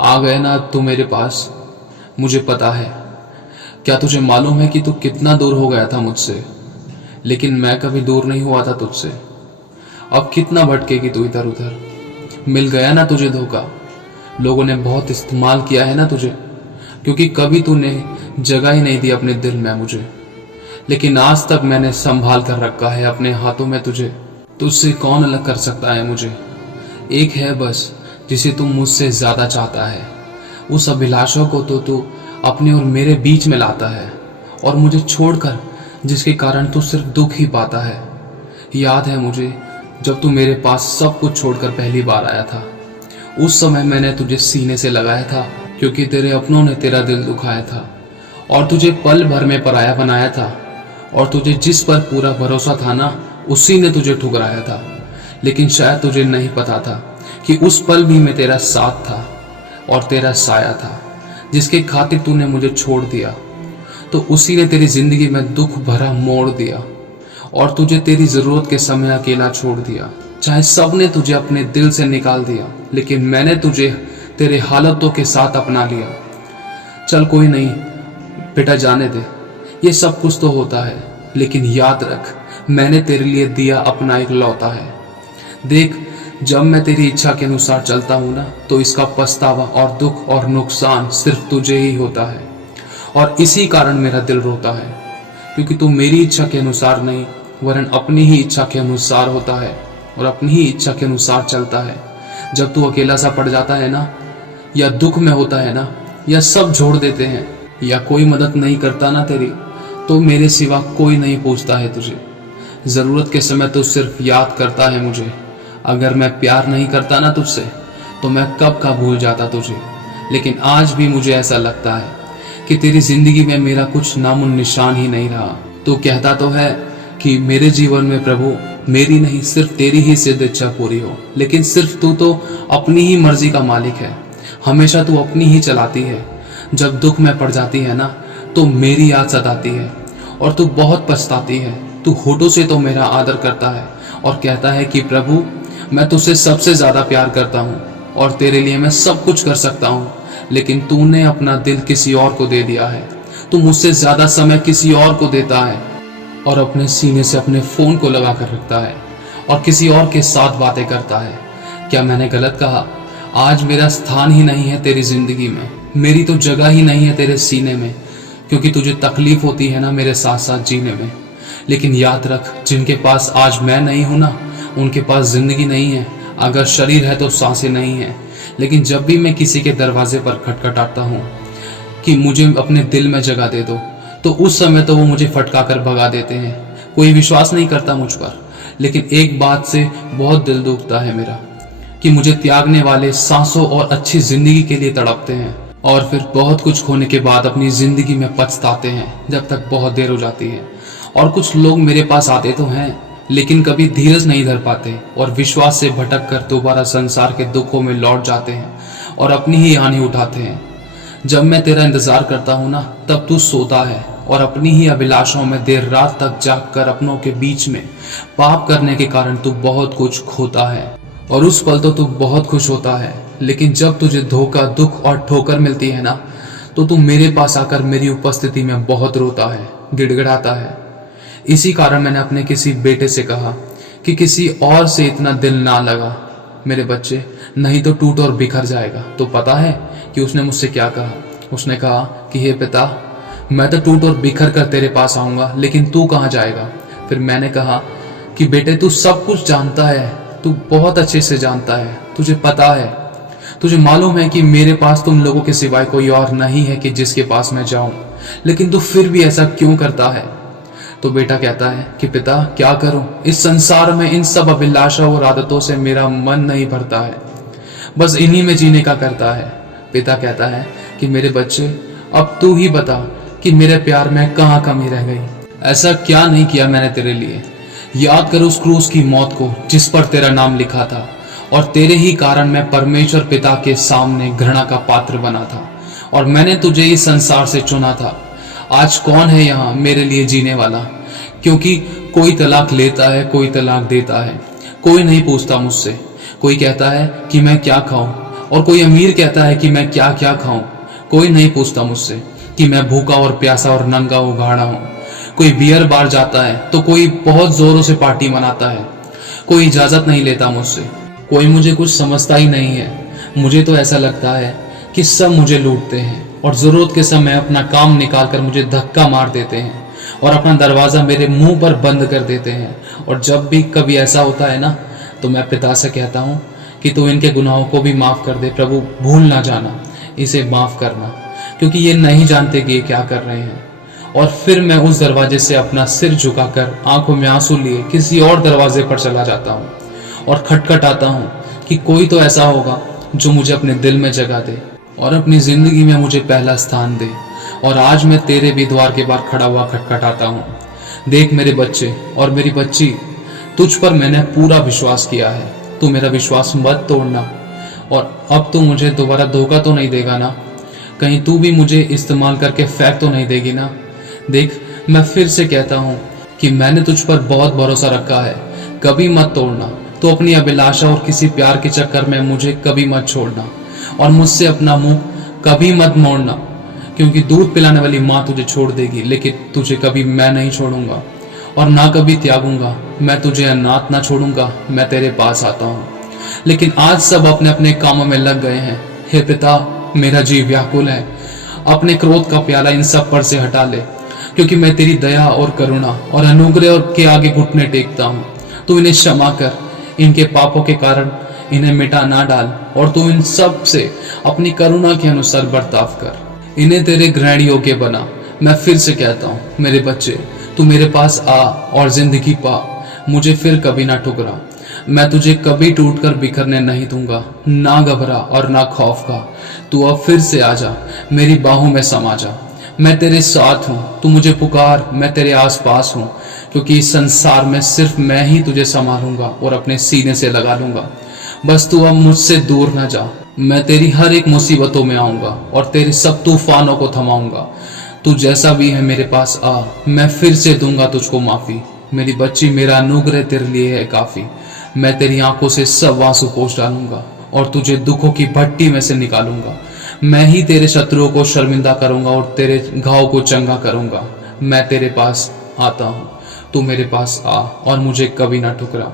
आ गए ना तू मेरे पास। मुझे पता है, क्या तुझे मालूम है कि तू कितना दूर हो गया था मुझसे, लेकिन मैं कभी दूर नहीं हुआ था तुझसे। अब कितना भटकेगी तू इधर उधर। मिल गया ना तुझे धोखा। लोगों ने बहुत इस्तेमाल किया है ना तुझे, क्योंकि कभी तूने जगह ही नहीं दी अपने दिल में मुझे। लेकिन आज तक मैंने संभाल कर रखा है अपने हाथों में तुझे। तुझसे कौन अलग कर सकता है मुझे। एक है बस जिसे तू मुझसे ज्यादा चाहता है। उस अभिलाषा को तो तू अपने और मेरे बीच में लाता है, और मुझे छोड़कर जिसके कारण तू सिर्फ दुख ही पाता है। याद है मुझे जब तू मेरे पास सब कुछ छोड़कर पहली बार आया था। उस समय मैंने तुझे सीने से लगाया था, क्योंकि तेरे अपनों ने तेरा दिल दुखाया था और तुझे पल भर में पराया बनाया था। और तुझे जिस पर पूरा भरोसा था ना, उसी ने तुझे ठुकराया था। लेकिन शायद तुझे नहीं पता था कि उस पल भी मैं तेरा साथ था और तेरा साया था, जिसके खातिर तूने मुझे छोड़ दिया। तो उसी ने तेरी जिंदगी में दुख भरा मोड़ दिया और तुझे तेरी जरूरत के समय अकेला छोड़ दिया। चाहे सबने तुझे अपने दिल से निकाल दिया, लेकिन मैंने तुझे तेरे हालतों के साथ अपना लिया। चल कोई नहीं बेटा, जाने दे, ये सब कुछ तो होता है, लेकिन याद रख मैंने तेरे लिए दिया अपना एक लौता है। देख, जब मैं तेरी इच्छा के अनुसार चलता हूं ना, तो इसका पछतावा और दुख और नुकसान सिर्फ तुझे ही होता है। और इसी कारण मेरा दिल रोता है, क्योंकि तू मेरी इच्छा के अनुसार नहीं वरन अपनी ही इच्छा के अनुसार होता है और अपनी ही इच्छा के अनुसार चलता है। जब तू अकेला सा पड़ जाता है ना, या दुख में होता है ना, या सब छोड़ देते हैं, या कोई मदद नहीं करता ना तेरी, तो मेरे सिवा कोई नहीं पूछता है तुझे। जरूरत के समय तो सिर्फ याद करता है मुझे। अगर मैं प्यार नहीं करता ना तुझसे, तो मैं कब का भूल जाता तुझे। लेकिन आज भी मुझे ऐसा लगता है कि तेरी जिंदगी में मेरा कुछ नामो निशान ही नहीं रहा। तू कहता तो है कि मेरे जीवन में प्रभु मेरी नहीं सिर्फ तेरी ही सिद्ध इच्छा पूरी हो, लेकिन सिर्फ तू तो अपनी ही मर्जी का मालिक है। हमेशा तू अपनी ही चलाती है। जब दुख में पड़ जाती है ना, तो मेरी याद सताती है और तू बहुत पछताती है। तू होठों से तो मेरा आदर करता है और कहता है कि प्रभु मैं तुझसे सबसे ज्यादा प्यार करता हूँ और तेरे लिए मैं सब कुछ कर सकता हूँ। लेकिन तूने अपना दिल किसी और को दे दिया है। तू मुझसे ज्यादा समय किसी और को देता है और अपने सीने से अपने फोन को लगा कर रखता है और किसी और के साथ बातें करता है। क्या मैंने गलत कहा? आज मेरा स्थान ही नहीं है तेरी जिंदगी में, मेरी तो जगह ही नहीं है तेरे सीने में, क्योंकि तुझे तकलीफ होती है ना मेरे साथ साथ जीने में। लेकिन याद रख, जिनके पास आज मैं नहीं हूं ना, उनके पास जिंदगी नहीं है। अगर शरीर है तो सांसें नहीं है। लेकिन जब भी मैं किसी के दरवाजे पर खटखटाता हूँ कि मुझे अपने दिल में जगह दे दो, तो उस समय तो वो मुझे फटका कर भगा देते हैं। कोई विश्वास नहीं करता मुझ पर। लेकिन एक बात से बहुत दिल दुखता है मेरा, कि मुझे त्यागने वाले सांसों और अच्छी जिंदगी के लिए तड़पते हैं और फिर बहुत कुछ खोने के बाद अपनी जिंदगी में पछताते हैं जब तक बहुत देर हो जाती है। और कुछ लोग मेरे पास आते तो हैं, लेकिन कभी धीरज नहीं धर पाते और विश्वास से भटक कर दोबारा संसार के दुखों में लौट जाते हैं और अपनी ही हानि उठाते हैं। जब मैं तेरा इंतजार करता हूँ ना, तब तू सोता है और अपनी ही अभिलाषाओं में देर रात तक जागकर अपनों के बीच में पाप करने के कारण तू बहुत कुछ खोता है। और उस पल तो तू बहुत खुश होता है, लेकिन जब तुझे धोखा, दुख और ठोकर मिलती है ना, तो तू मेरे पास आकर मेरी उपस्थिति में बहुत रोता है, गिड़गिड़ाता है। इसी कारण मैंने अपने किसी बेटे से कहा कि किसी और से इतना दिल ना लगा मेरे बच्चे, नहीं तो टूट और बिखर जाएगा। तो पता है कि उसने मुझसे क्या कहा? उसने कहा कि हे पिता, मैं तो टूट और बिखर कर तेरे पास आऊंगा, लेकिन तू कहाँ जाएगा? फिर मैंने कहा कि बेटे तू सब कुछ जानता है, तू बहुत अच्छे से जानता है, तुझे पता है, तुझे मालूम है कि मेरे पास तुम लोगों के सिवाय कोई और नहीं है कि जिसके पास मैं जाऊं, लेकिन तू फिर भी ऐसा क्यों करता है? तो बेटा कहता है कि पिता क्या करूं, इस संसार में इन सब अभिलाषा और आदतों से मेरा मन नहीं भरता है, बस इन्हीं में जीने का करता है। पिता कहता है कि मेरे बच्चे, अब तू ही बता कि मेरे प्यार में कहाँ कमी रह गई। ऐसा क्या नहीं किया मैंने तेरे लिए? याद कर उस क्रूस की मौत को जिस पर तेरा नाम लिखा था, और तेरे ही कारण मैं परमेश्वर पिता के सामने घृणा का पात्र बना था और मैंने तुझे इस संसार से चुना था। आज कौन है यहाँ मेरे लिए जीने वाला? क्योंकि कोई तलाक लेता है, कोई तलाक देता है, कोई नहीं पूछता मुझसे। कोई कहता है कि मैं क्या खाऊं और कोई अमीर कहता है कि मैं क्या क्या खाऊं। कोई नहीं पूछता मुझसे कि मैं भूखा और प्यासा और नंगा उघाड़ा हूं। कोई बियर बार जाता है तो कोई बहुत जोरों से पार्टी मनाता है। कोई इजाजत नहीं लेता मुझसे। कोई मुझे कुछ समझता ही नहीं है। मुझे तो ऐसा लगता है कि सब मुझे लूटते हैं और जरूरत के समय अपना काम निकाल कर मुझे धक्का मार देते हैं और अपना दरवाजा मेरे मुंह पर बंद कर देते हैं। और जब भी कभी ऐसा होता है ना, तो मैं पिता से कहता हूँ कि तू इनके गुनाहों को भी माफ कर दे प्रभु, भूल ना जाना, इसे माफ करना, क्योंकि ये नहीं जानते कि ये क्या कर रहे हैं। और फिर मैं उस दरवाजे से अपना सिर झुकाकर आंखों में आंसू लिए किसी और दरवाजे पर चला जाता हूँ और खटखटाता हूँ कि कोई तो ऐसा होगा जो मुझे अपने दिल में जगह दे और अपनी जिंदगी में मुझे पहला स्थान दे। और आज मैं तेरे भी द्वार के बाहर खड़ा हुआ खटखटाता हूँ। देख मेरे बच्चे और मेरी बच्ची, तुझ पर मैंने पूरा विश्वास किया है। तू मेरा विश्वास मत तोड़ना। और अब तू मुझे दोबारा धोखा तो नहीं देगा ना? कहीं तू भी मुझे इस्तेमाल करके फेंक तो नहीं देगी ना? देख, मैं फिर से कहता हूँ कि मैंने तुझ पर बहुत भरोसा रखा है। कभी मत तोड़ना। तो अपनी अभिलाषा और किसी प्यार के चक्कर में मुझे कभी मत छोड़ना और मुझसे अपना मुंह कभी मत मोड़ना, क्योंकि दूध पिलाने वाली माँ तुझे छोड़ देगी, लेकिन तुझे कभी मैं नहीं छोड़ूंगा और ना कभी त्यागूंगा। मैं तुझे अनाथ ना छोड़ूंगा। मैं तेरे पास आता हूँ। लेकिन आज सब अपने अपने कामों में लग गए हैं। हे पिता, मेरा जीव व्याकुल है। अपने क्रोध का प्याला इन सब पर से हटा ले, क्योंकि मैं तेरी दया और करुणा और अनुग्रह के आगे घुटने टेकता हूँ। तू इन्हें क्षमा कर। इनके पापों के कारण इन्हें मिटा ना डाल और तू इन सब से अपनी करुणा के अनुसार बर्ताव कर। इन्हें तेरे ग्रहण योग्य बना। मैं फिर से कहता हूँ मेरे बच्चे, तू मेरे पास आ और जिंदगी पा। मुझे फिर कभी ना ठुकरा। मैं तुझे कभी टूटकर बिखरने नहीं दूंगा। ना घबरा और ना खौफ का। तू अब फिर से आ जा, मेरी बाहों में समा जा। मैं तेरे साथ हूँ। तू मुझे पुकार, मैं तेरे आसपास हूँ, क्योंकि इस संसार में सिर्फ मैं ही तुझे संभालूंगा और अपने सीने से लगा लूंगा। बस तू अब मुझसे दूर ना जा। मैं तेरी हर एक मुसीबतों में आऊंगा और तेरे सब तूफानों को थमाऊंगा। तू जैसा भी है मेरे पास आ। मैं फिर से दूंगा तुझको माफी। मेरी बच्ची, मेरा अनुग्रह तेरे लिए है काफी। मैं तेरी आंखों से सब आंसू पोंछ डालूंगा और तुझे दुखों की भट्टी में से निकालूंगा। मैं ही तेरे शत्रुओं को शर्मिंदा करूंगा और तेरे घाव को चंगा करूंगा। मैं तेरे पास आता हूँ। तू मेरे पास आ और मुझे कभी ना ठुकरा।